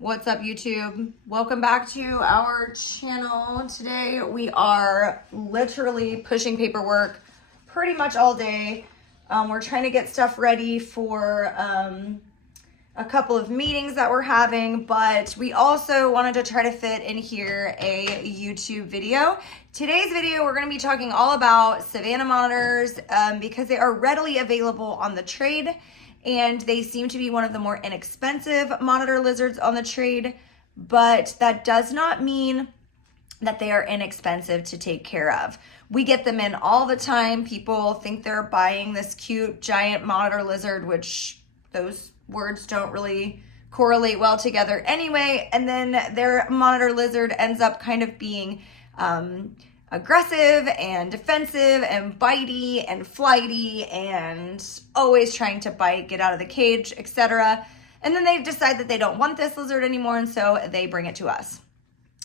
What's up, YouTube? Welcome back to our channel. Today we are literally pushing paperwork pretty much all day. We're trying to get stuff ready for a couple of meetings that we're having, but we also wanted to try to fit in here a YouTube video. Today's video, we're going to be talking all about Savannah monitors because they are readily available on the trade, and they seem to be one of the more inexpensive monitor lizards on the trade, but that does not mean that they are inexpensive to take care of. We get them in all the time. People think they're buying this cute giant monitor lizard, which those words don't really correlate well together anyway, and then their monitor lizard ends up kind of being aggressive and defensive and bitey and flighty and always trying to bite, get out of the cage, etc. And then they decide that they don't want this lizard anymore, and so they bring it to us.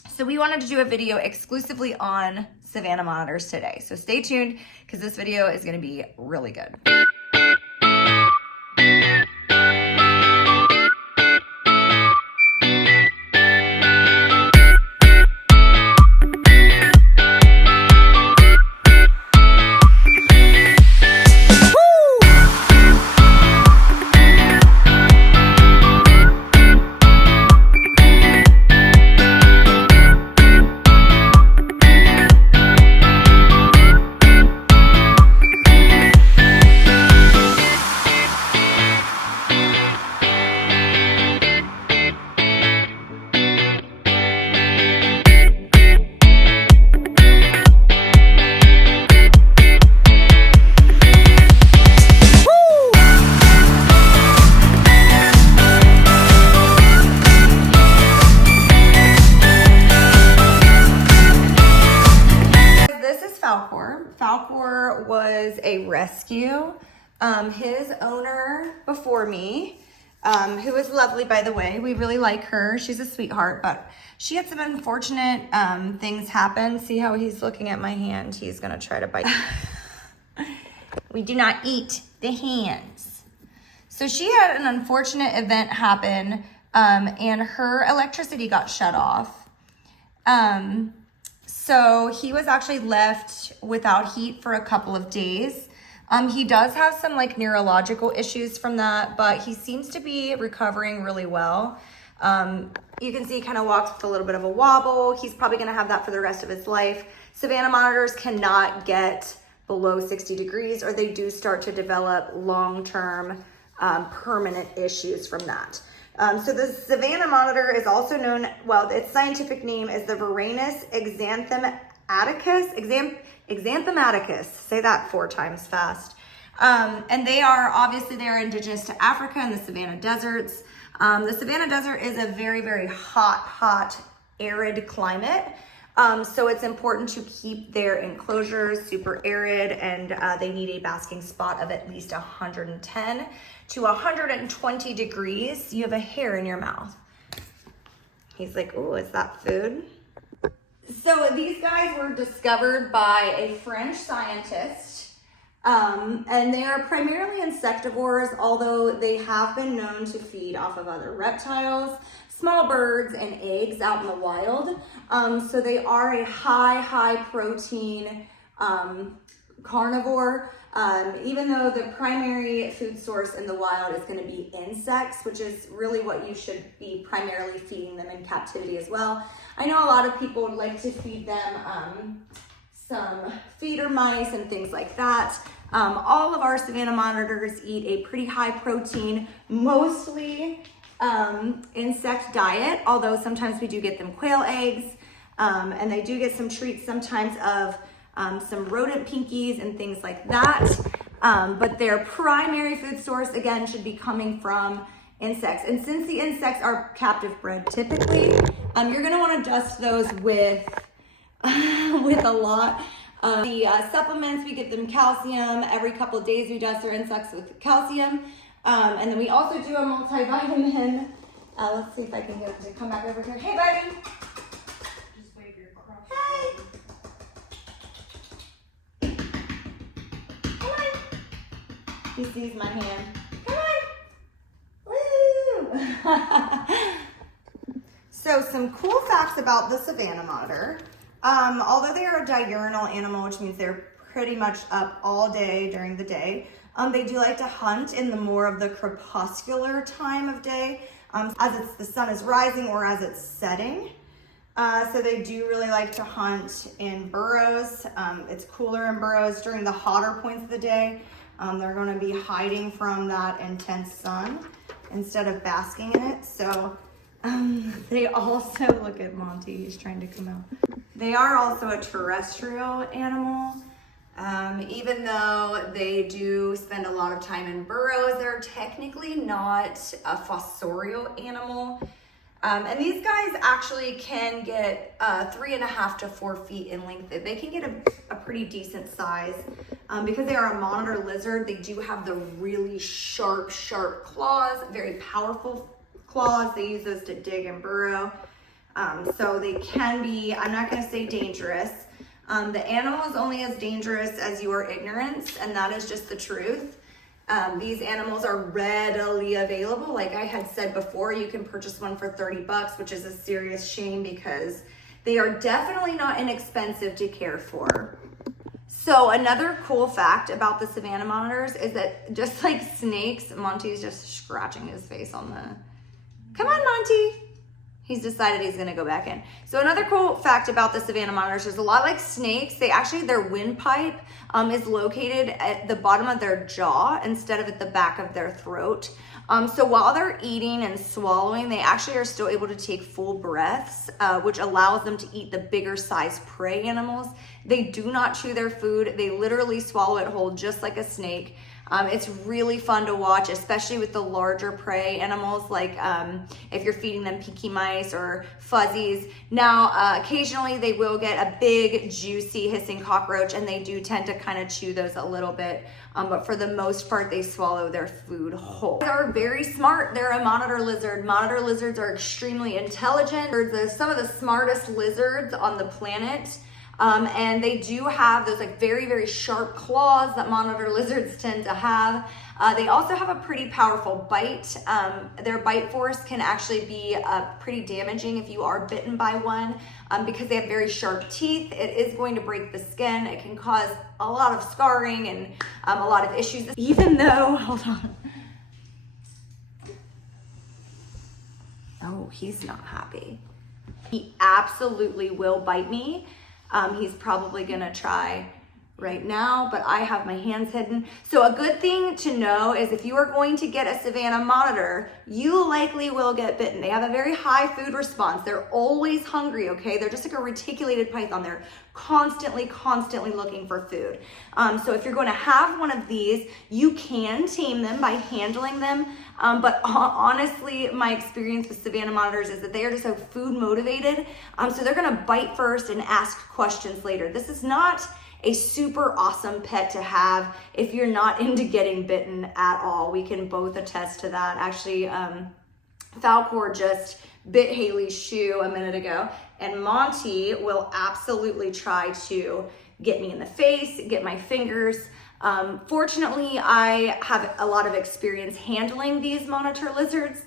So we wanted to do a video exclusively on Savannah monitors today. So stay tuned because this video is going to be really good. Falcor was a rescue. His owner before me, who is lovely, by the way, we really like her. She's a sweetheart, but she had some unfortunate things happen. See how he's looking at my hand? He's gonna try to bite. We do not eat the hands. So she had an unfortunate event happen, and her electricity got shut off. So he was actually left without heat for a couple of days. He does have some like neurological issues from that, but he seems to be recovering really well. You can see he kind of walks with a little bit of a wobble. He's probably gonna have that for the rest of his life. Savannah monitors cannot get below 60 degrees or they do start to develop long-term permanent issues from that. So the Savannah monitor is also known, well, its scientific name is the Varanus exanthematicus. Say that 4 times fast. And they are indigenous to Africa and the Savannah deserts. The Savannah desert is a very, very hot, arid climate. So it's important to keep their enclosures super arid, and they need a basking spot of at least 110 to 120 degrees. You have a hair in your mouth. He's like, oh, is that food? So these guys were discovered by a French scientist, and they are primarily insectivores, although they have been known to feed off of other reptiles, small birds, and eggs out in the wild. So they are a high protein carnivore, even though the primary food source in the wild is going to be insects, which is really what you should be primarily feeding them in captivity as well. I know a lot of people would like to feed them some feeder mice and things like that. All of our Savannah monitors eat a pretty high protein, mostly insect diet, although sometimes we do get them quail eggs, and they do get some treats sometimes of some rodent pinkies and things like that. But their primary food source, again, should be coming from insects. And since the insects are captive bred typically, you're gonna wanna dust those with a lot. The supplements, we give them calcium. Every couple of days we dust our insects with calcium. And then we also do a multivitamin. Let's see if I can get him to come back over here. Hey, buddy. Just wave your crop. Hey. Come on. He sees my hand. Come on. Woo. So some cool facts about the Savannah monitor. Although they are a diurnal animal, which means they're pretty much up all day during the day, they do like to hunt in the more of the crepuscular time of day, the sun is rising or as it's setting. So they do really like to hunt in burrows. It's cooler in burrows during the hotter points of the day. They're going to be hiding from that intense sun instead of basking in it. So they also, look at Monty, he's trying to come out. They are also a terrestrial animal. Even though they do spend a lot of time in burrows, they're technically not a fossorial animal. And these guys actually can get 3.5 to 4 feet in length. They can get a pretty decent size. Because they are a monitor lizard, they do have the really sharp claws, very powerful claws. They use those to dig and burrow. So they can be, I'm not gonna say dangerous. The animal is only as dangerous as your ignorance, and that is just the truth. These animals are readily available. Like I had said before, you can purchase one for $30, which is a serious shame because they are definitely not inexpensive to care for. So another cool fact about the Savannah monitors is that just like snakes, Monty's just scratching his face on the, come on Monty. He's decided he's gonna go back in. So another cool fact about the Savannah monitors is a lot like snakes, their windpipe is located at the bottom of their jaw instead of at the back of their throat. So while they're eating and swallowing, they actually are still able to take full breaths, which allows them to eat the bigger size prey animals. They do not chew their food. They literally swallow it whole, just like a snake. It's really fun to watch, especially with the larger prey animals, like if you're feeding them pinky mice or fuzzies. Now, occasionally they will get a big, juicy, hissing cockroach, and they do tend to kind of chew those a little bit. But for the most part, they swallow their food whole. They are very smart. They're a monitor lizard. Monitor lizards are extremely intelligent. They're some of the smartest lizards on the planet. And they do have those like very sharp claws that monitor lizards tend to have. They also have a pretty powerful bite. Their bite force can actually be pretty damaging if you are bitten by one, because they have very sharp teeth. It is going to break the skin. It can cause a lot of scarring and a lot of issues. Even though, hold on. Oh, he's not happy. He absolutely will bite me. He's probably gonna try right now, but I have my hands hidden. So a good thing to know is if you are going to get a Savannah monitor, you likely will get bitten. They have a very high food response. They're always hungry, okay? They're just like a reticulated python. They're constantly looking for food. So if you're going to have one of these, you can tame them by handling them. But honestly, my experience with Savannah monitors is that they are just so food motivated. So they're gonna bite first and ask questions later. This is not a super awesome pet to have if you're not into getting bitten at all. We can both attest to that. Actually, Falcor just bit Haley's shoe a minute ago, and Monty will absolutely try to get me in the face, get my fingers. Fortunately, I have a lot of experience handling these monitor lizards,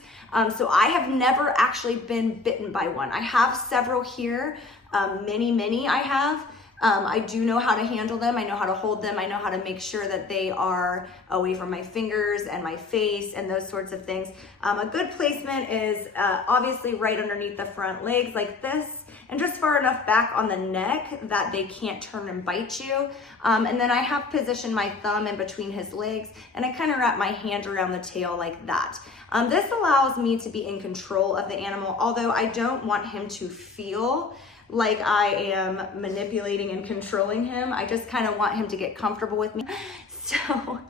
so I have never actually been bitten by one. I have several here, many I have. I do know how to handle them. I know how to hold them. I know how to make sure that they are away from my fingers and my face and those sorts of things. A good placement is obviously right underneath the front legs like this, and just far enough back on the neck that they can't turn and bite you. And then I have positioned my thumb in between his legs, and I kind of wrap my hand around the tail like that. This allows me to be in control of the animal, although I don't want him to feel like I am manipulating and controlling him. I just kind of want him to get comfortable with me. So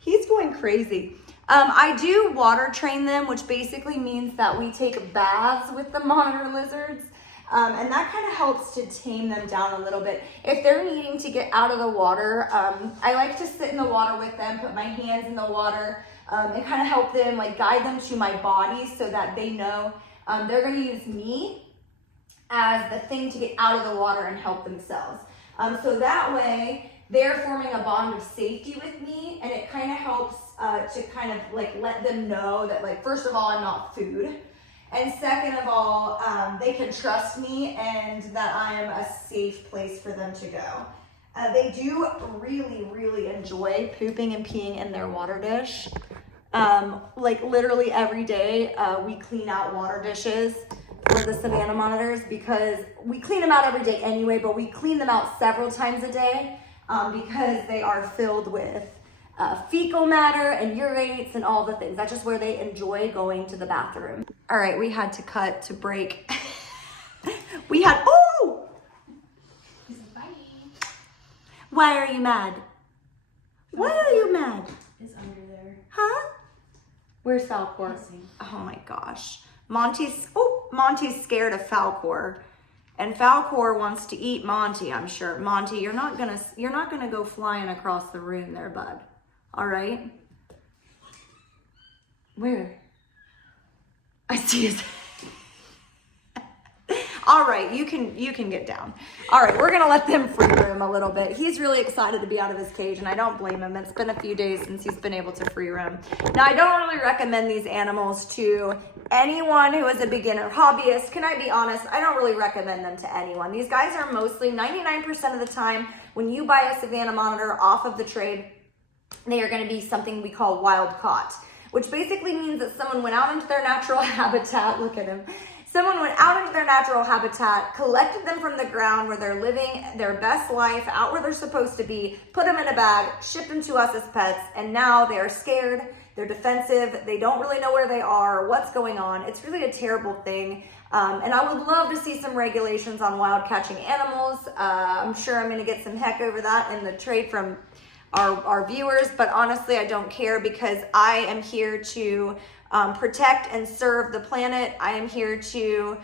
he's going crazy. I do water train them, which basically means that we take baths with the monitor lizards. And that kind of helps to tame them down a little bit. If they're needing to get out of the water, I like to sit in the water with them, put my hands in the water, and kind of help them, like guide them to my body so that they know they're gonna use me as the thing to get out of the water and help themselves. So that way, they're forming a bond of safety with me, and it kind of helps to kind of like let them know that, like, first of all, I'm not food. And second of all, they can trust me and that I am a safe place for them to go. They do really, really enjoy pooping and peeing in their water dish. Like literally every day, we clean out water dishes for the Savannah monitors because we clean them out every day anyway, but we clean them out several times a day because they are filled with fecal matter and urates and all the things. That's just where they enjoy going to the bathroom. All right, we had to cut to break. Oh! Why are you mad? Why are you mad? It's under there. Huh? Where's Falcor? Oh my gosh. Monty's scared of Falcor. And Falcor wants to eat Monty, I'm sure. Monty, you're not gonna go flying across the room there, bud. All right? Where? I see his. All right, you can get down. All right, we're gonna let them free roam a little bit. He's really excited to be out of his cage, and I don't blame him. It's been a few days since he's been able to free roam. Now, I don't really recommend these animals to anyone who is a beginner hobbyist. Can I be honest? I don't really recommend them to anyone. These guys are mostly 99% of the time when you buy a Savannah monitor off of the trade, they are gonna be something we call wild caught, which basically means that someone went out into their natural habitat. Look at him. Someone went out into their natural habitat, collected them from the ground where they're living their best life, out where they're supposed to be, put them in a bag, shipped them to us as pets, and now they are scared, they're defensive, they don't really know where they are, what's going on. It's really a terrible thing. And I would love to see some regulations on wild catching animals. I'm sure I'm gonna get some heck over that in the trade from our viewers, but honestly, I don't care because I am here to protect and serve the planet. I am here to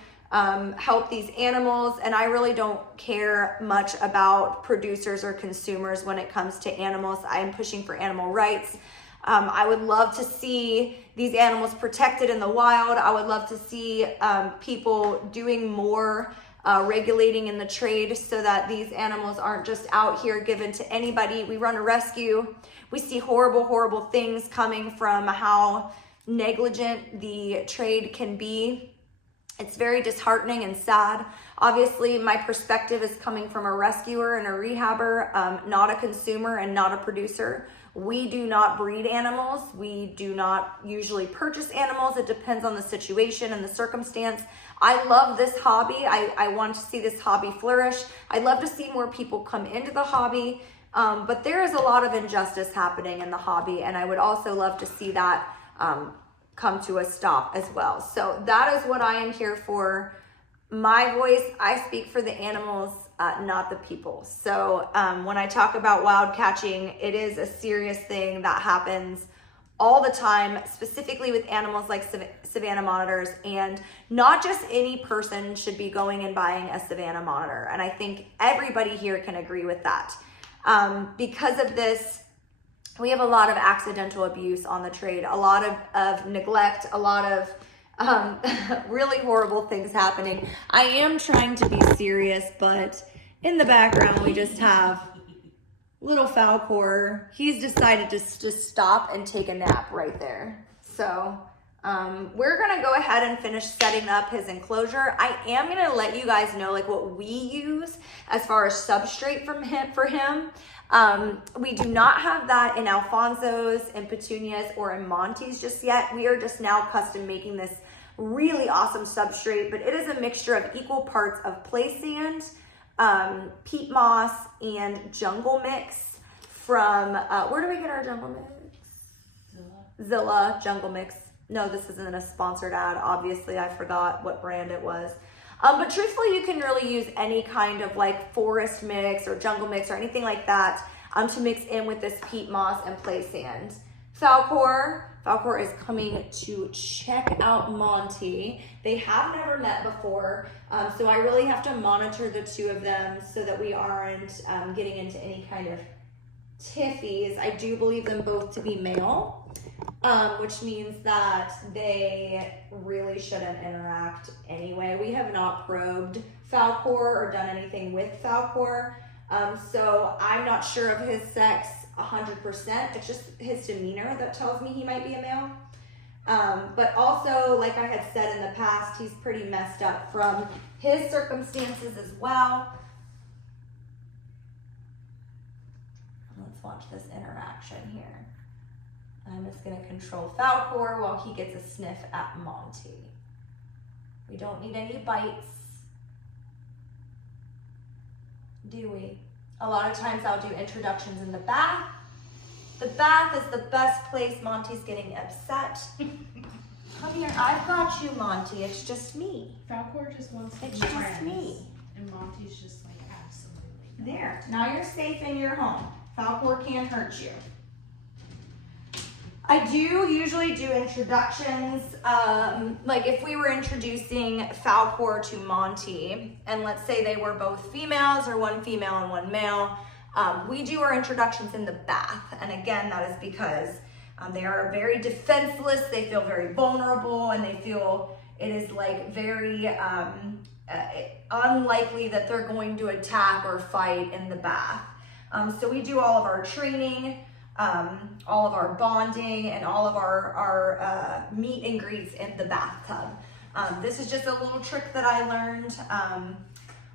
help these animals, and I really don't care much about producers or consumers when it comes to animals. I am pushing for animal rights. I would love to see these animals protected in the wild. I would love to see people doing more regulating in the trade so that these animals aren't just out here given to anybody. We run a rescue. We see horrible, horrible things coming from how negligent the trade can be. It's very disheartening and sad. Obviously, my perspective is coming from a rescuer and a rehabber, not a consumer and not a producer. We do not breed animals. We do not usually purchase animals. It depends on the situation and the circumstance. I love this hobby. I want to see this hobby flourish. I'd love to see more people come into the hobby, but there is a lot of injustice happening in the hobby, and I would also love to see that come to a stop as well. So that is what I am here for. My voice, I speak for the animals, not the people. So when I talk about wild catching, it is a serious thing that happens all the time, specifically with animals like Savannah monitors, and not just any person should be going and buying a Savannah monitor. And I think everybody here can agree with that. Because of this, we have a lot of accidental abuse on the trade, a lot of neglect, a lot of really horrible things happening. I am trying to be serious, but in the background, we just have little Falcor. He's decided to just stop and take a nap right there. So we're gonna go ahead and finish setting up his enclosure. I am gonna let you guys know like what we use as far as substrate for him. We do not have that in Alfonso's, in Petunia's, or in Monty's just yet. We are just now custom making this really awesome substrate, but it is a mixture of equal parts of play sand, peat moss, and jungle mix from, where do we get our jungle mix? Zilla Jungle Mix. No, this isn't a sponsored ad. Obviously, I forgot what brand it was. But truthfully, you can really use any kind of like forest mix or jungle mix or anything like that to mix in with this peat moss and play sand. Falcor is coming to check out Monty. They have never met before, so I really have to monitor the two of them so that we aren't getting into any kind of tiffies. I do believe them both to be male, which means that they really shouldn't interact anyway. We have not probed Falcor or done anything with Falcor, so I'm not sure of his sex 100%. It's just his demeanor that tells me he might be a male. But also, like I had said in the past, he's pretty messed up from his circumstances as well. Let's watch this interaction here. I'm just going to control Falcor while he gets a sniff at Monty. We don't need any bites, do we? A lot of times I'll do introductions in the bath. The bath is the best place. Monty's getting upset. Come here, I've got you, Monty. It's just me. Falcor just wants to be It's just friends, me. and Monty's just like, absolutely not. There, now you're safe in your home. Falcor can't hurt you. I do usually do introductions, like if we were introducing Falcor to Monty, and let's say they were both females or one female and one male, we do our introductions in the bath. And again, that is because they are very defenseless, they feel very vulnerable, and they feel it is like very unlikely that they're going to attack or fight in the bath. So we do all of our training, all of our bonding, and all of our meet and greets in the bathtub. This is just a little trick that I learned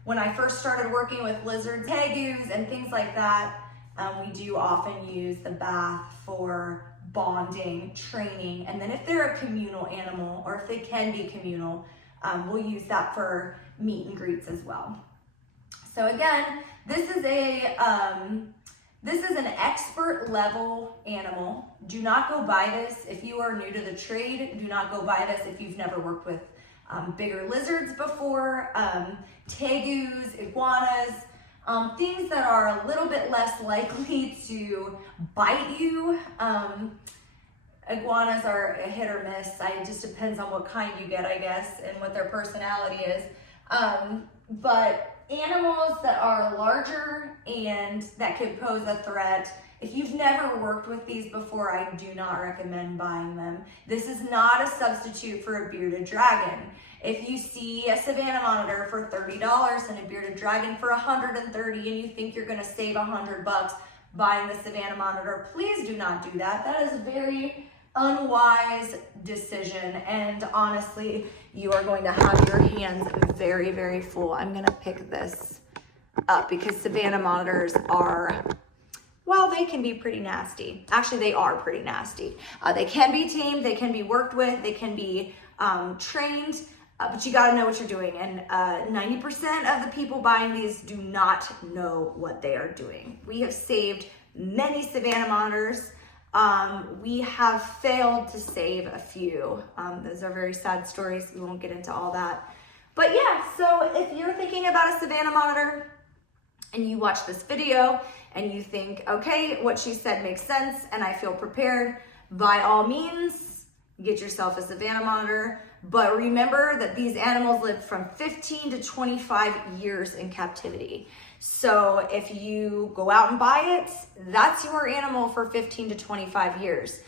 when I first started working with lizards, tegus, and things like that. We do often use the bath for bonding, training, and then if they're a communal animal, or if they can be communal, we'll use that for meet and greets as well. So again, this is an expert level animal. Do not go buy this if you are new to the trade. Do not go buy this if you've never worked with bigger lizards before, tegus, iguanas, things that are a little bit less likely to bite you. Iguanas are a hit or miss. It just depends on what kind you get, I guess, and what their personality is. But animals that are larger and that could pose a threat, if you've never worked with these before, I do not recommend buying them. This is not a substitute for a bearded dragon. If you see a Savannah monitor for $30 and a bearded dragon for $130 and you think you're gonna save $100 buying the Savannah monitor, please do not do that. That is a very unwise decision, and honestly, you are going to have your hands very, very full. I'm gonna pick this up because Savannah monitors are, well, they can be pretty nasty. Actually, they are pretty nasty. They can be tamed, they can be worked with, they can be trained, but you gotta know what you're doing. And 90% of the people buying these do not know what they are doing. We have saved many Savannah monitors. We have failed to save a few. Those are very sad stories. We won't get into all that. But yeah, so if you're thinking about a Savannah monitor and you watch this video and you think, okay, what she said makes sense and I feel prepared, by all means, get yourself a Savannah monitor. But remember that these animals live from 15 to 25 years in captivity. So if you go out and buy it, that's your animal for 15 to 25 years.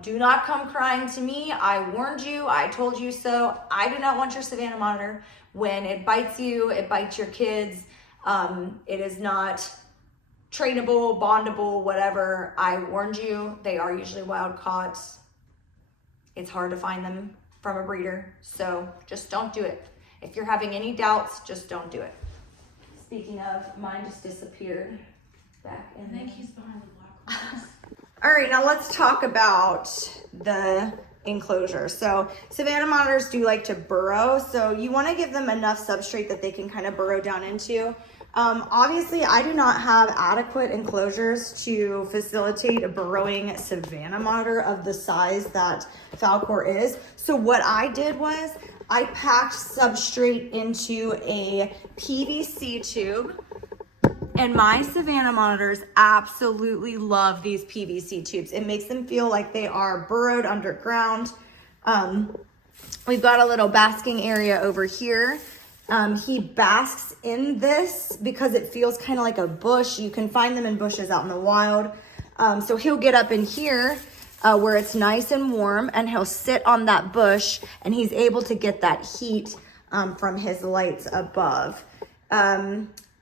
Do not come crying to me. I warned you, I told you so. I do not want your Savannah monitor. When it bites you, it bites your kids. It is not trainable, bondable, whatever. I warned you, they are usually wild caught. It's hard to find them from a breeder, so just don't do it. If you're having any doubts, just don't do it. Speaking of, mine just disappeared back in. I think he's behind the black rocks. All right, now let's talk about the enclosure. So Savannah monitors do like to burrow, so you want to give them enough substrate that they can kind of burrow down into. Obviously, I do not have adequate enclosures to facilitate a burrowing Savannah monitor of the size that Falcor is. So what I did was I packed substrate into a PVC tube, and my Savannah monitors absolutely love these PVC tubes. It makes them feel like they are burrowed underground. We've got a little basking area over here. He basks in this because it feels kind of like a bush. You can find them in bushes out in the wild. So he'll get up in here where it's nice and warm, and he'll sit on that bush, and he's able to get that heat from his lights above.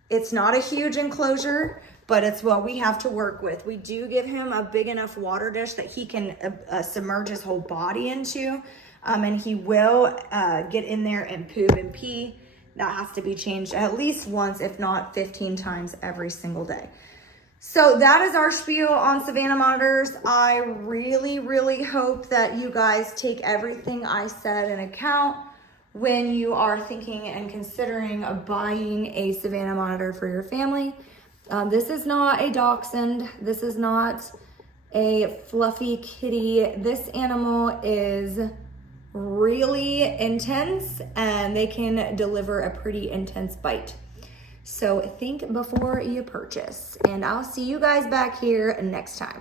It's not a huge enclosure. but it's what we have to work with. We do give him a big enough water dish that he can submerge his whole body into, and he will get in there and poop and pee. That has to be changed at least once, if not 15 times every single day. So that is our spiel on Savannah monitors. I really, really hope that you guys take everything I said in account when you are thinking and considering buying a Savannah monitor for your family. This is not a dachshund. This is not a fluffy kitty. This animal is really intense and they can deliver a pretty intense bite. So think before you purchase, and I'll see you guys back here next time.